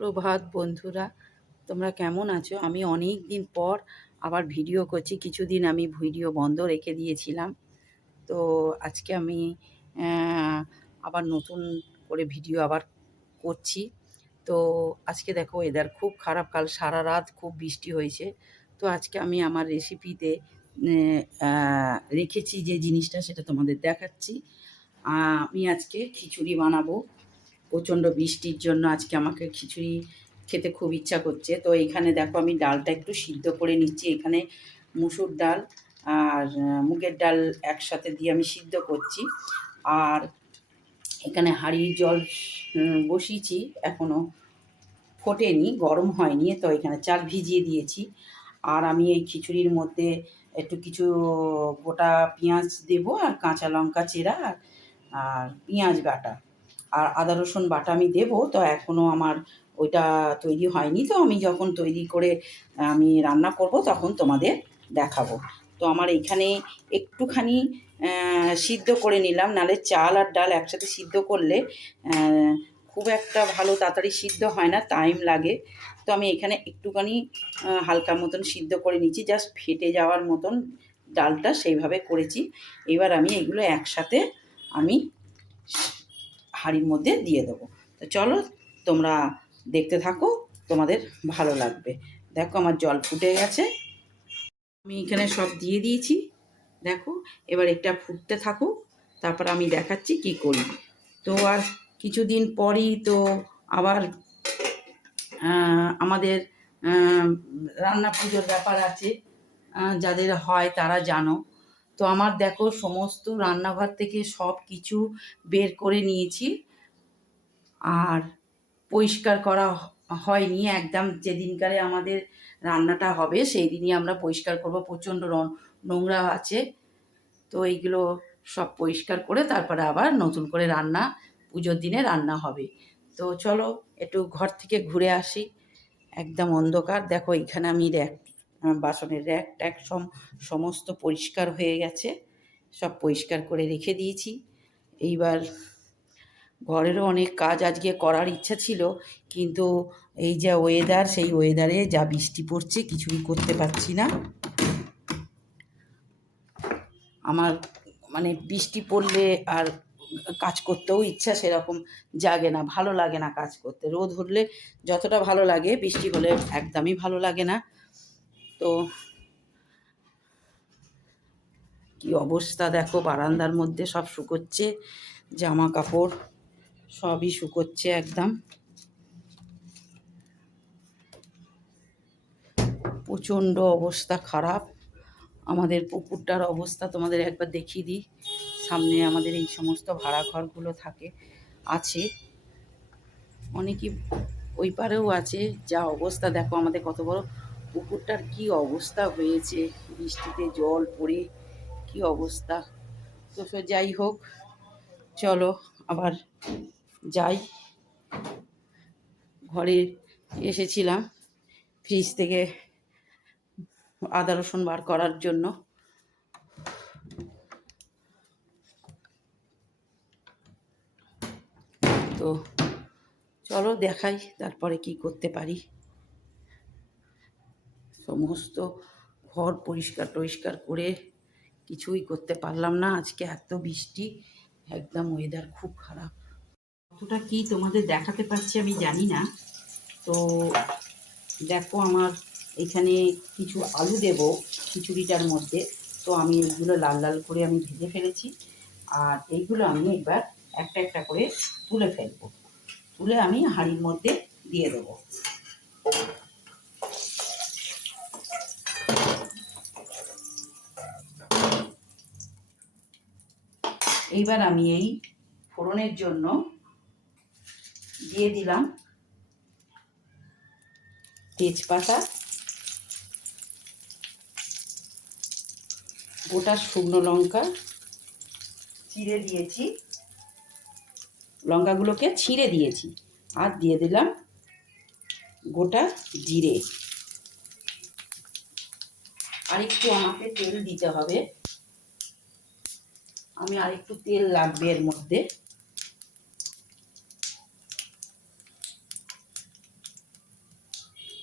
সুপ্রভাত বন্ধুরা, তোমরা কেমন আছো? আমি অনেক দিন পর আবার ভিডিও করছি। কিছুদিন আমি ভিডিও বন্ধ রেখে দিয়েছিলাম। তো আজকে আমি আবার নতুন করে ভিডিও আবার করছি। তো আজকে দেখো ওয়েদার খুব খারাপ, কাল সারা রাত খুব বৃষ্টি হয়েছে। তো আজকে আমি আমার রেসিপিতে রেখেছি যে জিনিসটা সেটা তোমাদের দেখাচ্ছি। আমি আজকে খিচুড়ি বানাবো। প্রচণ্ড বৃষ্টির জন্য আজকে আমাকে খিচুড়ি খেতে খুব ইচ্ছা করছে। তো এইখানে দেখো আমি ডালটা একটু সিদ্ধ করে নিচ্ছি। এখানে মুসুর ডাল আর মুগের ডাল একসাথে দিয়ে আমি সিদ্ধ করছি। আর এখানে হাঁড়ির জল বসিয়েছি, এখনও ফোটেনি, গরম হয়নি। তো এখানে চাল ভিজিয়ে দিয়েছি। আর আমি এই খিচুড়ির মধ্যে একটু কিছু গোটা পেঁয়াজ দেবো, আর কাঁচা লঙ্কা চেরা, আর পেঁয়াজ বাটা, আর আদা রসুন বাটা আমি দেবো। তো এখনও আমার ওইটা তৈরি হয়নি। তো আমি যখন তৈরি করে আমি রান্না করব তখন তোমাদের দেখাবো। তো আমার এইখানে একটুখানি সিদ্ধ করে নিলাম, নাহলে চাল আর ডাল একসাথে সিদ্ধ করলে খুব একটা ভালো তাড়াতাড়ি সিদ্ধ হয় না, টাইম লাগে। তো আমি এখানে একটুখানি হালকা মতন সিদ্ধ করে নিচ্ছি, জাস্ট ফেটে যাওয়ার মতন ডালটা সেইভাবে করেছি। এবার আমি এগুলো একসাথে আমি হাঁড়ির মধ্যে দিয়ে দেবো। তো চলো তোমরা দেখতে থাকো, তোমাদের ভালো লাগবে। দেখো আমার জল ফুটে গেছে, আমি এখানে সব দিয়ে দিয়েছি। দেখো এবার এটা ফুটতে থাকুক, তারপর আমি দেখাচ্ছি কি করি। তো আর কিছুদিন পরই তো আবার আমাদের রান্না পুজোর ব্যাপার আছে। যাদের হয় তারা জানো। তো আমার দেখো সমস্ত রান্নাঘর থেকে সব কিছু বের করে নিয়েছি, আর পরিষ্কার করা হয়নি একদম। যেদিনকারে আমাদের রান্নাটা হবে সেই দিনই আমরা পরিষ্কার করব। প্রচণ্ড নোংরা আছে। তো এইগুলো সব পরিষ্কার করে তারপরে আবার নতুন করে রান্না, পুজোর দিনে রান্না হবে। তো চলো একটু ঘর থেকে ঘুরে আসি। একদম অন্ধকার। দেখো এখানে আমি বাসনের র্যাক ট্যাক সমস্ত পরিষ্কার হয়ে গেছে, সব পরিষ্কার করে রেখে দিয়েছি। এইবার ঘরেরও অনেক কাজ আজকে করার ইচ্ছা ছিল, কিন্তু এই যা ওয়েদার, সেই ওয়েদারে যা বৃষ্টি পড়ছে কিছুই করতে পারছি না। আমার মানে বৃষ্টি পড়লে আর কাজ করতেও ইচ্ছা সেরকম জাগে না, ভালো লাগে না কাজ করতে। রোদ হলে যতটা ভালো লাগে, বৃষ্টি হলে একদমই ভালো লাগে না। তো কি অবস্থা দেখো, বারান্দার মধ্যে সব শুকোচ্ছে, জামা কাপড় সবই শুকোচ্ছে একদম। প্রচণ্ড অবস্থা খারাপ। আমাদের পুকুরটার অবস্থা তোমাদের একবার দেখিয়ে দিই। সামনে আমাদের এই সমস্ত ভাড়া ঘরগুলো আছে, অনেকই ওই পারেও আছে। যা অবস্থা দেখো, আমাদের কত বড় পুকুরটার কি অবস্থা হয়েছে, বৃষ্টিতে জল পড়ে কি অবস্থা। তো যাই হোক, চলো আবার যাই। ঘরে এসেছিলাম ফ্রিজ থেকে আদা রসুন বার করার জন্য। তো চলো দেখাই তারপরে কি করতে পারি। সমস্ত ঘর পরিষ্কার করে কিছুই করতে পারলাম না। আজকে এত বৃষ্টি, একদম ওয়েদার খুব খারাপ। কতটা কি তোমাদের দেখাতে পারছি আমি জানি না। তো দেখো আমার এখানে কিছু আলু দেব খিচুড়িটার মধ্যে। তো আমি এইগুলো লাল লাল করে আমি ভেজে ফেলেছি, আর এইগুলো আমি এবার একটা একটা করে তুলে ফেলবো। তুলে আমি হাঁড়ির মধ্যে দিয়ে দেবো। এইবার আমি এই ফোড়নের জন্য দিয়ে দিলাম তেজপাতা, গোটা শুকনো লঙ্কা চিড়ে দিয়েছি, লঙ্কাগুলোকে ছিঁড়ে দিয়েছি, আর দিয়ে দিলাম গোটা জিরে। আরেকটু আমাকে তেল দিতে হবে, আমি আরেকটু তেল লাগবে এর মধ্যে।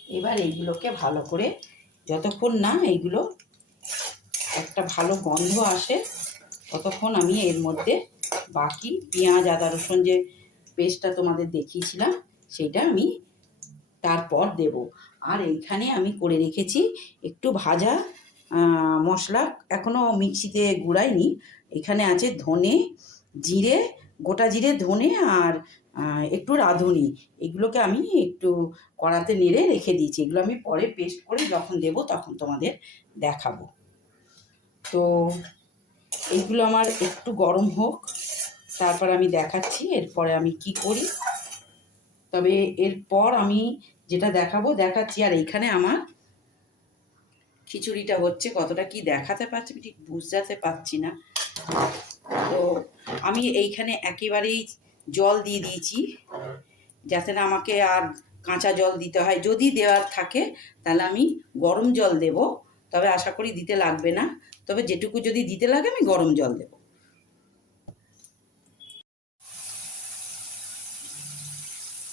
এবার এইগুলোকে ভালো করে, যতক্ষণ না এইগুলো একটা ভালো গন্ধ আসে ততক্ষণ আমি এর মধ্যে বাকি পেঁয়াজ আদা রসুন যে পেস্টটা তোমাদের দেখিয়েছিলাম সেইটা আমি তারপর দেব। আর এইখানে আমি করে রেখেছি একটু ভাজা মশলা, এখনও মিক্সিতে গুঁড়াইনি। এখানে আছে ধনে, জিরে, গোটা জিরে, ধনে আর একটু রাঁধুনি। এগুলোকে আমি একটু কড়াতে নেড়ে রেখে দিয়েছি। এগুলো আমি পরে পেস্ট করে যখন দেবো তখন তোমাদের দেখাবো। তো এইগুলো আমার একটু গরম হোক, তারপর আমি দেখাচ্ছি এরপরে আমি কি করি। তবে এরপর আমি যেটা দেখাচ্ছি। আর এইখানে আমার খিচুড়িটা হচ্ছে, কতটা কি দেখাতে পারছি ঠিক বুঝতে পারছি না। তো আমি এইখানে একেবারেই জল দিয়ে দিয়েছি, যাতে না আমাকে আর কাঁচা জল দিতে হয়। যদি দেওয়ার থাকে তাহলে আমি গরম জল দেব, তবে আশা করি দিতে লাগবে না। তবে যেটুকু যদি দিতে লাগে আমি গরম জল দেব।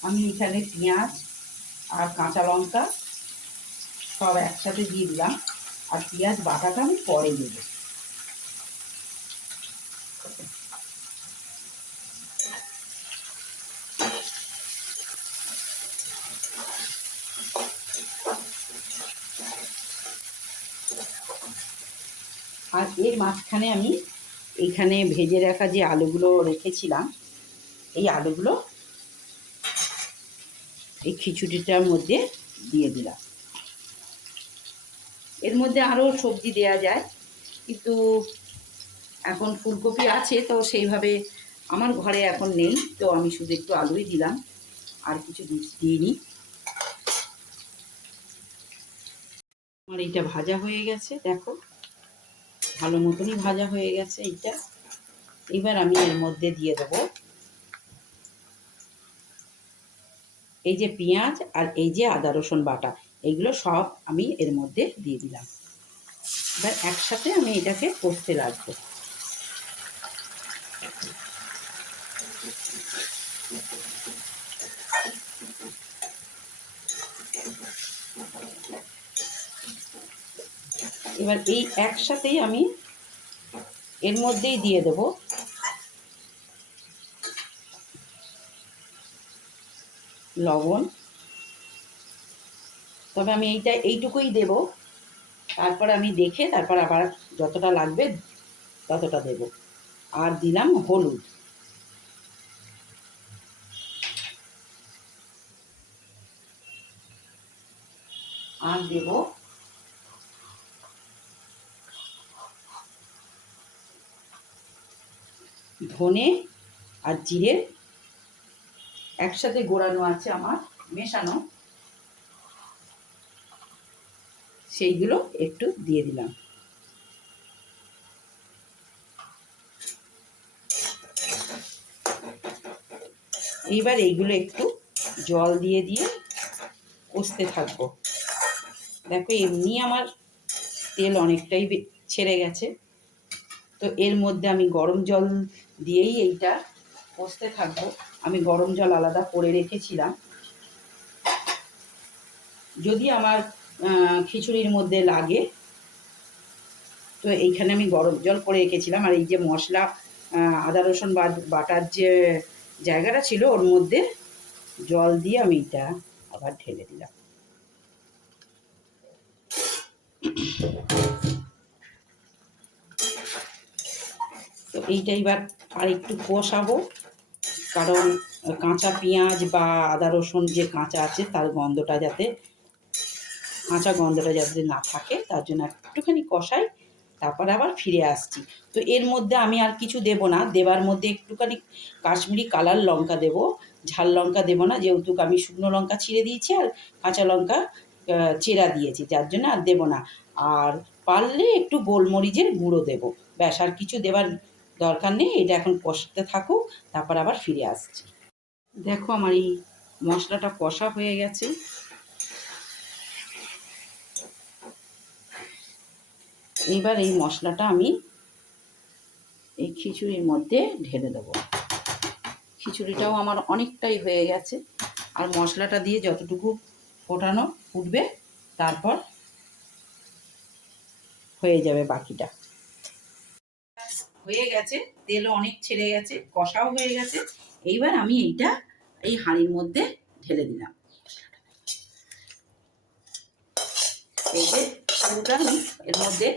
আমি এখানে পেঁয়াজ আর কাঁচা লঙ্কা সব একসাথে দিয়ে দিলাম, আর পেঁয়াজ বাটাটা আমি পরে দেবো। আর এর মাঝখানে আমি এইখানে ভেজে রাখা যে আলুগুলো রেখেছিলাম, এই আলুগুলো এই খিচুড়িটার মধ্যে দিয়ে দিলাম। এর মধ্যে আরও সবজি দেয়া যায়, কিন্তু এখন ফুলকপি আছে তো সেইভাবে আমার ঘরে এখন নেই, তো আমি শুধু একটু আলুই দিলাম, আর কিছু দিইনি। আমার এইটা ভাজা হয়ে গেছে, দেখো ভালো মতনই ভাজা হয়ে গেছে এইটা। এবার আমি এর মধ্যে দিয়ে দেবো এই যে পেঁয়াজ আর এই যে আদা রসুন বাটা, এইগুলো সব আমি এর মধ্যে দিয়ে দিলাম। এবার একসাথে আমি এটাকে কষতে লাগবো। এবার এই একসাথেই আমি এর মধ্যেই দিয়ে দেব লবণ। তবে আমি এইটুকুই দেব, তারপর আমি দেখে তারপর আবার যতটা লাগবে ততটা দেব। আর দিলাম হলুদ। আর দেব ধনে আর জিরে, একসাথে গোড়ানো আছে আমার, মেশানো, সেইগুলো একটু দিয়ে দিলাম। এইবার এইগুলো একটু জল দিয়ে দিয়ে কষতে থাকবো। দেখো এমনি আমার তেল অনেকটাই ছেড়ে গেছে, তো এর মধ্যে আমি গরম জল দিয়েই এইটা কষতে থাকবো। আমি গরম জল আলাদা করে রেখেছিলাম, যদি আমার খিচুড়ির মধ্যে লাগে, তো এইখানে আমি গরম জল করে রেখেছিলাম। আর এই যে মশলা আদা রসুন বাটার যে জায়গাটা ছিল ওর মধ্যে জল দিয়ে আমি এটা আবার ঢেলে দিলাম। তো এইটা এবার আর একটু কষাবো, কারণ কাঁচা পেঁয়াজ বা আদা রসুন যে কাঁচা আছে তার গন্ধটা যাতে, কাঁচা গন্ধটা যাতে না থাকে, তার জন্য একটুখানি কষাই, তারপরে আবার ফিরে আসছি। তো এর মধ্যে আমি আর কিছু দেব না, দেবার মধ্যে একটুখানি কাশ্মীরি কালার লঙ্কা দেব, ঝাল লঙ্কা দেব না, যেহেতু আমি শুকনো লঙ্কা ছিঁড়ে দিয়েছি আর কাঁচা লঙ্কা চেরা দিয়েছি, যার জন্য আর দেব না। আর পারলে একটু গোলমরিচের গুঁড়ো দেব, ব্যাস, আর কিছু দেবার দরকার নেই। এটা এখন কষতে থাকুক, তারপর আবার ফিরে আসছি। দেখো আমার এই মশলাটা কষা হয়ে গেছে। এইবার এই মশলাটা আমি এই খিচুড়ির মধ্যে ঢেলে দেবো। খিচুড়িটাও আমার অনেকটাই হয়ে গেছে, আর মশলাটা দিয়ে যতটুকু ফুটবে, তারপর হয়ে যাবে বাকিটা। হয়ে গেছে, তেলও অনেক ছেড়ে গেছে, কষাও হয়ে গেছে। এইবার আমি এইটা এই হাঁড়ির মধ্যে ঢেলে দিলাম। এই যে পুরোটা আমি এর মধ্যে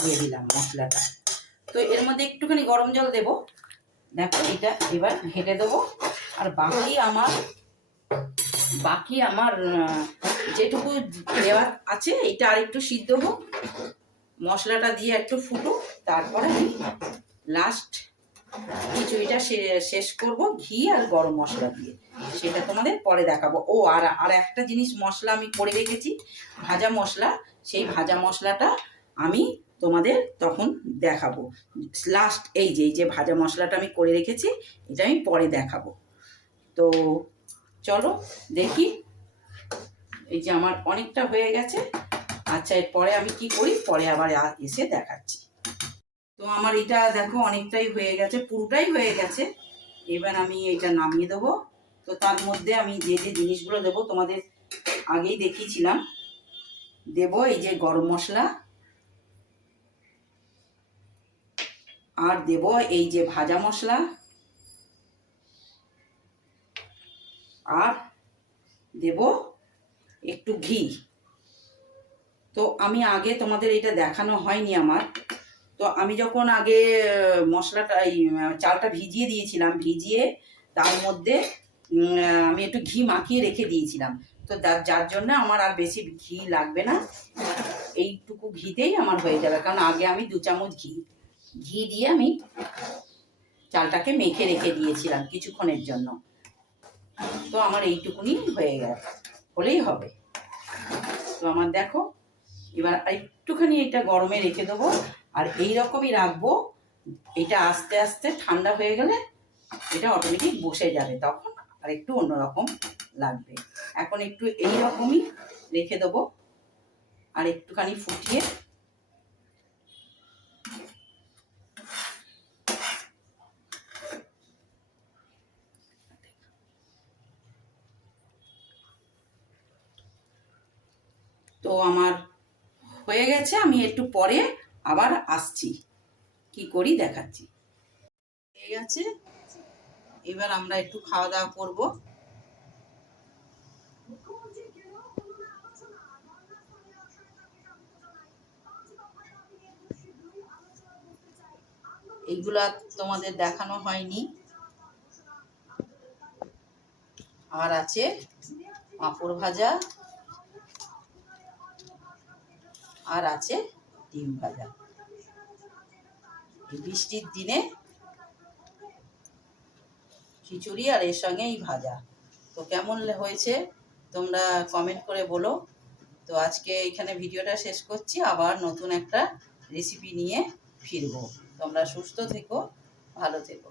দিয়ে দিলাম মশলাটা। তো এর মধ্যে একটুখানি গরম জল দেব। দেখো এটা এবার ঘেঁটে দেবো। আর বাকি আমার যেটুকু দেওয়ার আছে এটা আর একটু সিদ্ধ হোক, মশলাটা দিয়ে একটু ফুটুক, তারপরে আমি লাস্ট খিচুড়িটা শেষ করব ঘি আর গরম মশলা দিয়ে। সেটা তোমাদের পরে দেখাবো। ও আর একটা জিনিস মশলা আমি করে রেখেছি, ভাজা মশলা। সেই ভাজা মশলাটা আমি তোমাদের তখন দেখাবো লাস্ট। এই যে ভাজা মশলাটা আমি করে রেখেছি, এটা আমি পরে দেখাবো। তো চলো দেখি। এই যে আমার অনেকটা হয়ে গেছে। আচ্ছা, এরপরে আমি কি করি পরে আবার এসে দেখাচ্ছি। তো আমার এটা দেখো অনেকটাই হয়ে গেছে, পুরোটাই হয়ে গেছে। এবার আমি এটা নামিয়ে দেবো। তো তার মধ্যে আমি যে জিনিসগুলো দেবো তোমাদের আগেই দেখিয়েছিলাম। দেবো এই যে গরম মশলা, আর দেবো এই যে ভাজা মশলা, আর দেব একটু ঘি। তো আমি আগে তোমাদের এটা দেখানো হয়নি আমার। তো আমি যখন আগে মশলাটা এই চালটা ভিজিয়ে দিয়েছিলাম, ভিজিয়ে তার মধ্যে আমি একটু ঘি মাখিয়ে রেখে দিয়েছিলাম। তো যার জন্য আমার আর বেশি ঘি লাগবে না, এইটুকু ঘিতেই আমার হয়ে যাবে। কারণ আগে আমি 2 চামচ ঘি দিয়ে আমি চালটাকে মেখে রেখে দিয়েছিলাম কিছুক্ষণের জন্য। তো আমার এইটুকুনি হয়ে গেছে, হলেই হবে। তো আমার দেখো এবার একটুখানি এটা গরমে রেখে দেবো। আর এই রকমই রাখবো। এটা আস্তে আস্তে ঠান্ডা হয়ে গেলে এটা অটোমেটিক বসে যাবে, তখন আর একটু অন্যরকম লাগবে। এখন একটু এই রকমই রেখে দেবো আর একটুখানি ফুটিয়ে। তো আমার হয়ে গেছে, আমি একটু পরে আবার আসছি, কি করি দেখাচ্ছি। হয়ে গেছে, এবার আমরা একটু খাওয়া দাওয়া করবো। এইগুলা তোমাদের দেখানো হয়নি। আর আছে পাঁপড় ভাজা, আর আছে ডিম ভাজা। এই বৃষ্টির দিনে খিচুড়ি আর এর সঙ্গে এই ভাজা। তো কেমন হয়েছে তোমরা কমেন্ট করে বলো। তো আজকে এখানে ভিডিওটা শেষ করছি, আবার নতুন একটা রেসিপি নিয়ে ফিরবো। তোমরা সুস্থ থেকো, ভালো থেকো।